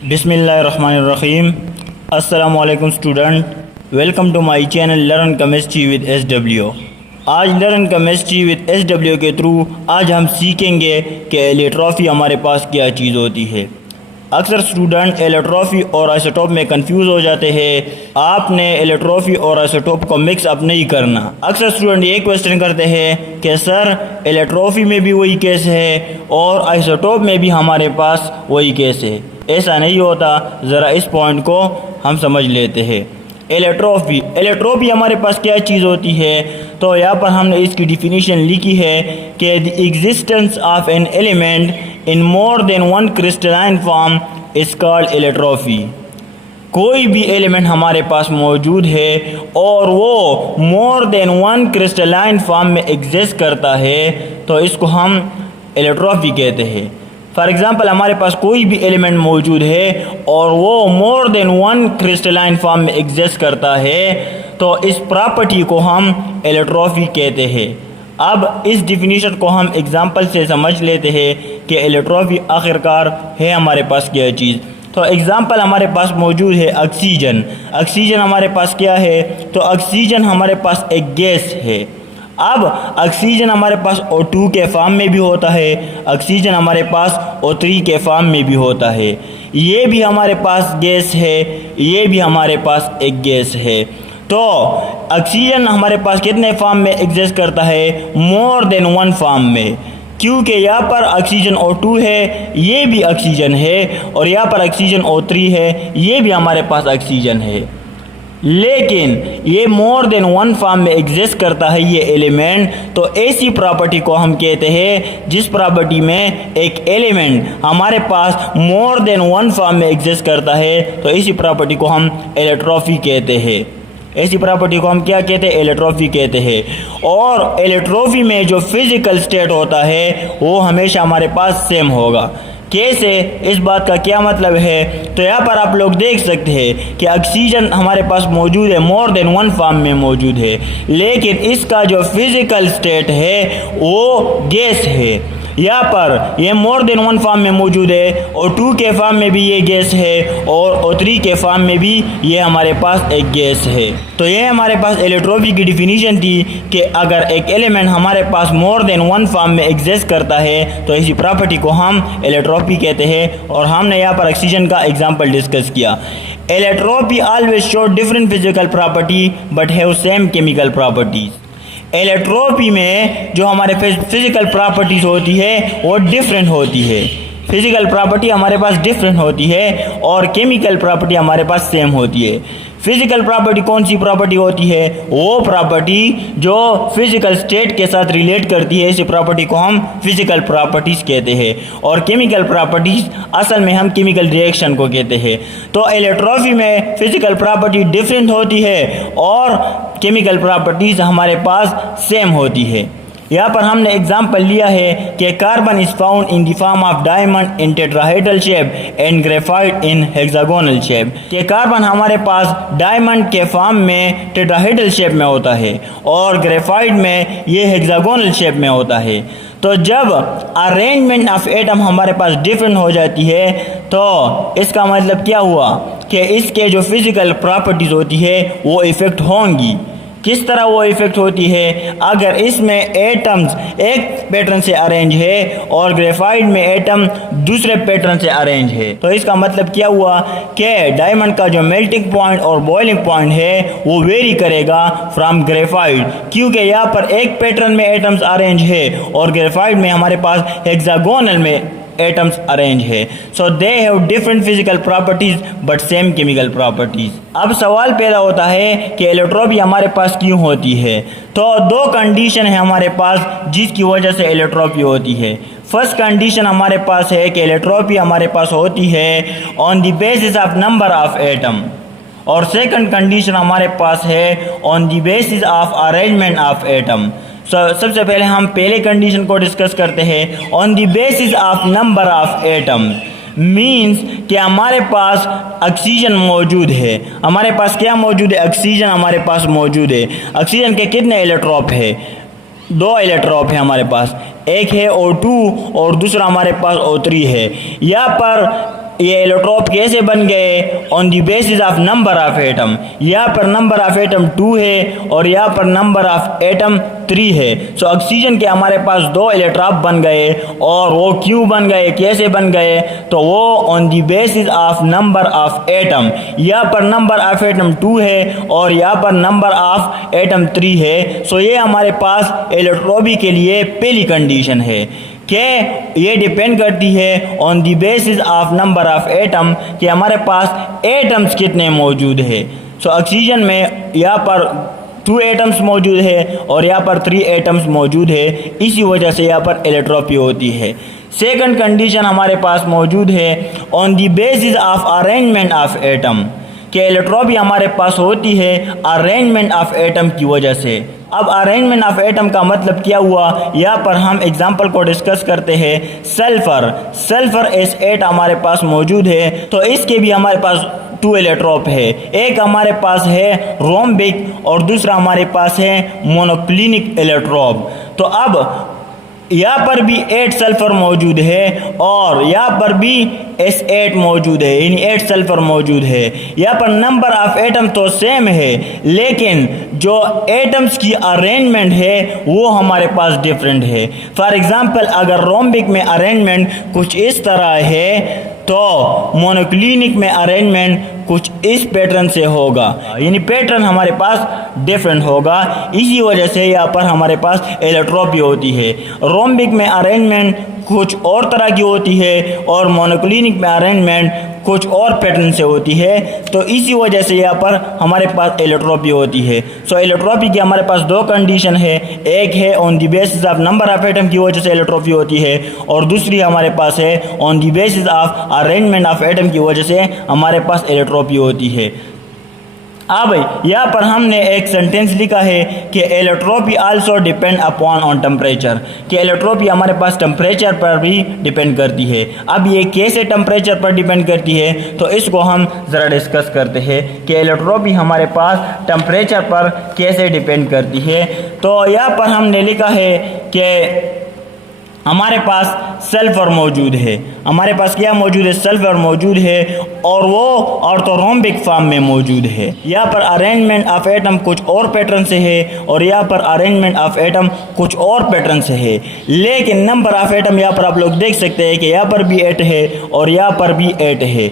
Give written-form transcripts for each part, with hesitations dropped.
बिस्मिल्लाहिर्रहमानिर्रहीम। अस्सलामुअलैकुम student, welcome to my channel learn chemistry with SW। आज लर्न केमिस्ट्री विद SW के through आज हम सीखेंगे कि एलियोट्रॉफी हमारे पास क्या चीज़ होती है। अक्सर स्टूडेंट एलियोट्रॉफी और आइसोटोप में कंफ्यूज हो जाते हैं। आपने एलियोट्रॉफी और आइसोटोप को मिक्स अप नहीं करना। अक्सर स्टूडेंट ये क्वेश्चन करते हैं कि सर एलियोट्रॉफी में भी वही केस है और आइसोटोप में भी हमारे पास वही केस है। ऐसा नहीं होता, ज़रा इस पॉइंट को हम समझ लेते हैं। एलियोट्रॉफी हमारे पास क्या चीज़ होती है, तो यहाँ पर हमने इसकी डिफिनीशन लिखी है कि the existence of an element in more than one crystalline form is called allotropy. कोई भी एलिमेंट हमारे पास मौजूद है और वो more than one crystalline form में एग्जिस्ट करता है तो इसको हम एलियोट्रॉफी कहते हैं। फॉर एग्ज़ाम्पल, हमारे पास कोई भी एलिमेंट मौजूद है और वो more than one crystalline form में एग्जिस्ट करता है तो इस प्रॉपर्टी को हम एलियोट्रॉफी कहते हैं। अब इस डिफिनीशन को हम एग्जांपल से समझ लेते हैं कि एलियोट्रॉफी आखिरकार है हमारे पास क्या चीज़। तो एग्जांपल हमारे पास मौजूद है ऑक्सीजन। ऑक्सीजन हमारे पास क्या है, तो ऑक्सीजन हमारे पास एक गैस है। अब ऑक्सीजन हमारे पास O2 के फॉर्म में भी होता है, ऑक्सीजन हमारे पास O3 के फॉर्म में भी होता है। ये भी हमारे पास गैस है, ये भी हमारे पास एक गैस है। तो ऑक्सीजन हमारे पास कितने फॉर्म में एग्जिस्ट करता है, मोर देन वन फॉर्म में, क्योंकि यहाँ पर ऑक्सीजन O2 है, ये भी ऑक्सीजन है, और यहाँ पर ऑक्सीजन O3 है, ये भी हमारे पास ऑक्सीजन है। लेकिन ये मोर देन वन फॉर्म में एग्जिस्ट करता है ये एलिमेंट, तो ऐसी प्रॉपर्टी को हम कहते हैं जिस प्रॉपर्टी में एक एलिमेंट हमारे पास मोर देन वन फॉर्म में एग्जिस्ट करता है तो इसी प्रॉपर्टी को हम एलियोट्रॉफी कहते हैं। ऐसी प्रॉपर्टी को हम क्या कहते हैं, एलियोट्रॉफी कहते हैं। और एलियोट्रॉफी में जो फिजिकल स्टेट होता है वो हमेशा हमारे पास सेम होगा। कैसे, इस बात का क्या मतलब है, तो यहाँ पर आप लोग देख सकते हैं कि ऑक्सीजन हमारे पास मौजूद है, मोर देन वन फॉर्म में मौजूद है, लेकिन इसका जो फिजिकल स्टेट है वो गैस है। यहाँ पर ये मोर देन वन फॉर्म में मौजूद है, O2 के फॉर्म में भी ये गैस है और O3 के फॉर्म में भी ये हमारे पास एक गैस है। तो ये हमारे पास एलियोट्रॉफी की डिफिनीशन थी कि अगर एक एलिमेंट हमारे पास मोर देन वन फॉर्म में एग्जिस्ट करता है तो इसी प्रॉपर्टी को हम एलियोट्रॉफी कहते हैं। और हमने यहाँ पर ऑक्सीजन का एग्जाम्पल डिस्कस किया। Allotropy always show different physical property but have same chemical properties. Allotropy में जो हमारे फिजिकल प्रॉपर्टीज़ होती है वो डिफरेंट होती है। फिजिकल प्रॉपर्टी हमारे पास डिफरेंट होती है और केमिकल प्रॉपर्टी हमारे पास सेम होती है। फिजिकल प्रॉपर्टी कौन सी प्रॉपर्टी होती है, वो प्रॉपर्टी जो फिजिकल स्टेट के साथ रिलेट करती है, इसी प्रॉपर्टी को हम फिजिकल प्रॉपर्टीज़ कहते हैं। और केमिकल प्रॉपर्टीज़ असल में हम केमिकल रिएक्शन को कहते हैं। तो एलियोट्रॉफी में फिजिकल प्रॉपर्टी डिफरेंट होती है और केमिकल प्रॉपर्टीज़ हमारे पास सेम होती है। यहाँ पर हमने एग्जाम्पल लिया है कि carbon is found in the form of diamond in tetrahedral shape and graphite in hexagonal shape. कि कार्बन हमारे पास डायमंड के फॉर्म में टेट्राहेड्रल शेप में होता है और ग्रेफाइट में ये हेक्सागोनल शेप में होता है। तो जब अरेंजमेंट ऑफ एटम हमारे पास डिफरेंट हो जाती है तो इसका मतलब क्या हुआ कि इसके जो फिजिकल प्रॉपर्टीज़ होती है वो इफ़ेक्ट होंगी। किस तरह वो इफ़ेक्ट होती है, अगर इसमें एटम्स एक पैटर्न से अरेंज है और ग्रेफाइट में एटम दूसरे पैटर्न से अरेंज है तो इसका मतलब क्या हुआ कि डायमंड का जो मेल्टिंग पॉइंट और बॉइलिंग पॉइंट है वो वेरी करेगा फ्रॉम ग्रेफाइट, क्योंकि यहाँ पर एक पैटर्न में एटम्स अरेंज है और ग्रेफाइट में हमारे पास हेक्सागोनल में एटम्स अरेंज है। So they have different physical properties but same chemical properties. अब सवाल पैदा होता है कि एलियोट्रॉफी हमारे पास क्यों होती है। तो दो कंडीशन है हमारे पास जिसकी वजह से एलियोट्रॉफी होती है। फर्स्ट कंडीशन हमारे पास है कि एलियोट्रॉफी हमारे पास होती है on the basis of number of atom, और सेकंड कंडीशन हमारे पास है on the basis of arrangement of atom. सबसे पहले हम पहले कंडीशन को डिस्कस करते हैं। On the basis of number of atom means कि हमारे पास ऑक्सीजन मौजूद है। हमारे पास क्या मौजूद है, ऑक्सीजन हमारे पास मौजूद है। ऑक्सीजन के कितने एलियोट्रॉप है, दो एलियोट्रॉप है हमारे पास, एक है O2 और दूसरा हमारे पास O3 है। यहाँ पर ये एलोट्रॉप कैसे बन गए? On the basis of number of atom. यहाँ पर नंबर ऑफ एटम 2 है और यहाँ पर नंबर ऑफ एटम 3 है। सो ऑक्सीजन के हमारे पास 2 एलोट्रॉप बन गए, और वो क्यों बन गए, कैसे बन गए? तो वो on the basis of number of atom. यहाँ पर नंबर ऑफ एटम 2 है और यहाँ पर नंबर ऑफ एटम 3 है। सो ये हमारे पास एलोट्रॉपी के लिए पहली कंडीशन है कि ये डिपेंड करती है on the basis of number of atom कि हमारे पास एटम्स कितने मौजूद है। सो ऑक्सीजन में यहाँ पर 2 एटम्स मौजूद है और यहाँ पर 3 एटम्स मौजूद है, इसी वजह से यहाँ पर एलोट्रॉपी होती है। सेकंड कंडीशन हमारे पास मौजूद है on the basis of arrangement of atom कि एलोट्रॉपी हमारे पास होती है अरेंजमेंट ऑफ एटम की वजह से। अब अरेंजमेंट ऑफ एटम का मतलब क्या हुआ? यहाँ पर हम एग्जांपल को डिस्कस करते हैं। सल्फर S8 हमारे पास मौजूद है, तो इसके भी हमारे पास 2 एलोट्रॉप है। एक हमारे पास है रोम्बिक और दूसरा हमारे पास है मोनोक्लिनिक एलोट्रॉप। तो अब यहाँ पर भी 8 सल्फर मौजूद है और यहाँ पर भी S8 मौजूद है, यानी 8 सल्फर मौजूद है। यहाँ पर नंबर ऑफ एटम तो सेम है, लेकिन जो एटम्स की अरेंजमेंट है वो हमारे पास डिफरेंट है। फॉर एग्जांपल अगर रोम्बिक में अरेंजमेंट कुछ इस तरह है तो मोनोक्लिनिक में अरेंजमेंट कुछ इस पैटर्न से होगा, यानी पैटर्न हमारे पास डिफरेंट होगा। इसी वजह से यहाँ पर हमारे पास एलोट्रॉपी होती है। रोम्बिक में अरेंजमेंट कुछ और तरह की होती है और मोनोक्लिनिक में अरेंजमेंट कुछ और पैटर्न से होती है, तो इसी वजह से यहाँ पर हमारे पास एलोट्रॉपी होती है। सो एलोट्रॉपी की हमारे पास 2 कंडीशन है, एक है on the basis of number of atom की वजह से एलोट्रॉपी होती है और दूसरी हमारे पास है on the basis of arrangement of atom की वजह से हमारे पास एलोट्रॉपी होती है। अब यहाँ पर हमने एक सेंटेंस लिखा है कि allotropy also depend upon on temperature, कि एलोट्रॉपी हमारे पास टेम्परेचर पर भी डिपेंड करती है। अब ये कैसे टेम्परेचर पर डिपेंड करती है, तो इसको हम ज़रा डिस्कस करते हैं कि एलोट्रॉपी हमारे पास टेम्परेचर पर कैसे डिपेंड करती है। तो यहाँ पर हमने लिखा है कि हमारे पास सल्फर मौजूद है, हमारे पास क्या मौजूद है? सल्फर मौजूद है और वो ऑर्थोरोम्बिक फॉर्म में मौजूद है। यहाँ पर अरेंजमेंट ऑफ एटम कुछ और पैटर्न से है और यहाँ पर अरेंजमेंट ऑफ एटम कुछ और पैटर्न से है, लेकिन नंबर ऑफ एटम यहाँ पर आप लोग देख सकते हैं कि यहाँ पर भी 8 है और यहाँ पर भी 8 है।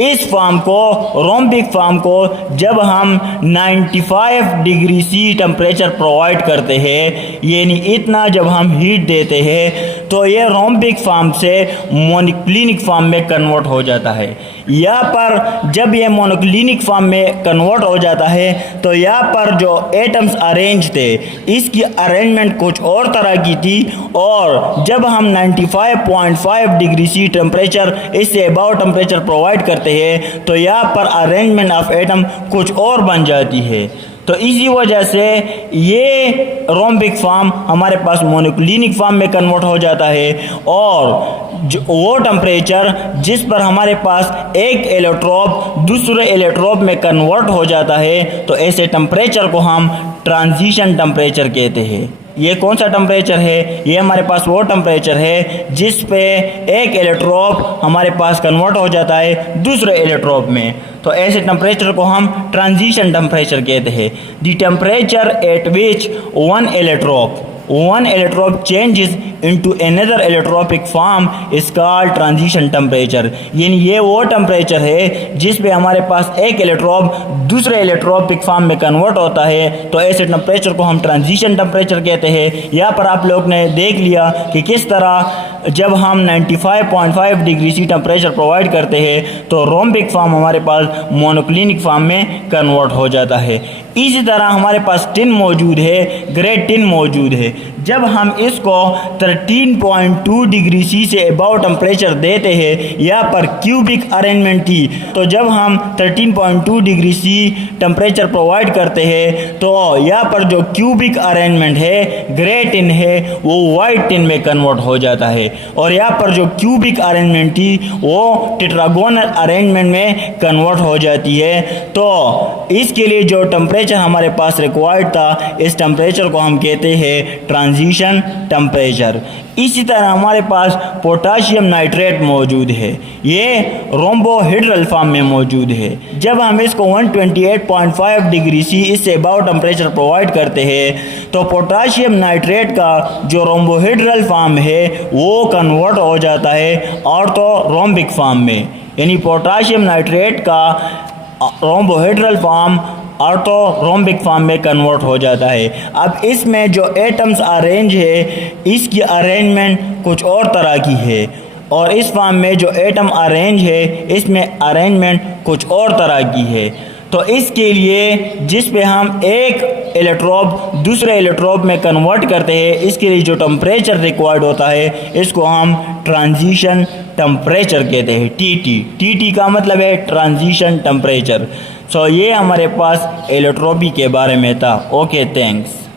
इस फॉर्म को, रोम्बिक फॉर्म को जब हम 95 डिग्री C टेम्परेचर प्रोवाइड करते हैं, यानी इतना जब हम हीट देते हैं, तो ये रोम्बिक फॉर्म से मोनोक्लिनिक फॉर्म में कन्वर्ट हो जाता है। यहाँ पर जब ये मोनोक्लिनिक फॉर्म में कन्वर्ट हो जाता है तो यहाँ पर जो एटम्स अरेंज थे इसकी अरेंजमेंट कुछ और तरह की थी, और जब हम 95.5 डिग्री C टेम्परेचर, इससे अबाव टेम्परेचर प्रोवाइड करते हैं, तो यहाँ पर अरेंजमेंट ऑफ एटम कुछ और बन जाती है। तो इसी वजह से ये रोम्बिक फॉर्म हमारे पास मोनोक्लिनिक फॉर्म में कन्वर्ट हो जाता है, और वो टेम्परेचर जिस पर हमारे पास एक एलोट्रॉप दूसरे एलोट्रॉप में कन्वर्ट हो जाता है, तो ऐसे टेम्परेचर को हम ट्रांजिशन टेम्परेचर कहते हैं। ये कौन सा टेम्परेचर है? ये हमारे पास वो टेम्परेचर है जिस पे एक एलोट्रॉप हमारे पास कन्वर्ट हो जाता है दूसरे एलोट्रॉप में, तो ऐसे टेम्परेचर को हम ट्रांजिशन टेम्परेचर कहते हैं। The temperature at which one electrop changes into another electropic form is called transition temperature। यानी ये वो टेम्परेचर है जिस पे हमारे पास एक इलेक्ट्रॉप दूसरे इलेक्ट्रोपिक फॉर्म में कन्वर्ट होता है, तो ऐसे टेम्परेचर को हम ट्रांजिशन टेम्परेचर कहते हैं। यहाँ पर आप लोग ने देख लिया कि किस तरह जब हम 95.5 डिग्री C टेम्परेचर प्रोवाइड करते हैं तो रोम्बिक फॉर्म हमारे पास मोनोक्लिनिक फॉर्म में कन्वर्ट हो जाता है। इसी तरह हमारे पास टिन मौजूद है, ग्रेड टिन मौजूद है। जब हम इसको 13.2 डिग्री C से अबव टेम्परेचर देते हैं, यहाँ पर क्यूबिक अरेंजमेंट थी, तो जब हम 13.2 डिग्री C टेम्परेचर प्रोवाइड करते हैं तो यहाँ पर जो क्यूबिक अरेंजमेंट है, ग्रे टिन है, वो वाइट टिन में कन्वर्ट हो जाता है। और यहाँ पर जो क्यूबिक अरेंजमेंट थी वो टेट्रागोनल अरेंजमेंट में कन्वर्ट हो जाती है। तो इसके लिए जो टेम्परेचर हमारे पास रिक्वायर्ड था, इस टेम्परेचर को हम कहते हैं ट्रांजिशन टेम्परेचर। इसी तरह हमारे पास पोटाशियम नाइट्रेट मौजूद है, ये रोम्बोहेड्रल फॉर्म में मौजूद है। जब हम इसको 128.5 डिग्री सी इससे अबाउट टेम्परेचर प्रोवाइड करते हैं तो पोटाशियम नाइट्रेट का जो रोम्बोहेड्रल फॉर्म है वो कन्वर्ट हो जाता है ऑर्थोरोम्बिक फॉर्म में, यानी पोटाशियम नाइट्रेट का रोम्बोहेड्रल फॉर्म ऑर्थोरोम्बिक फॉर्म में कन्वर्ट हो जाता है। अब इसमें जो एटम्स अरेंज है इसकी अरेंजमेंट कुछ और तरह की है, और इस फॉर्म में जो एटम अरेंज है इसमें अरेंजमेंट कुछ और तरह की है। तो इसके लिए जिस पे हम एक इलेक्ट्रोब दूसरे इलेक्ट्रोब में कन्वर्ट करते हैं, इसके लिए जो टेम्परेचर रिक्वायर्ड होता है इसको हम ट्रांजिशन टेम्परेचर कहते हैं, टीटी का मतलब है ट्रांजिशन टेम्परेचर। सो ये हमारे पास इलेक्ट्रोपी के बारे में था। Okay, thanks.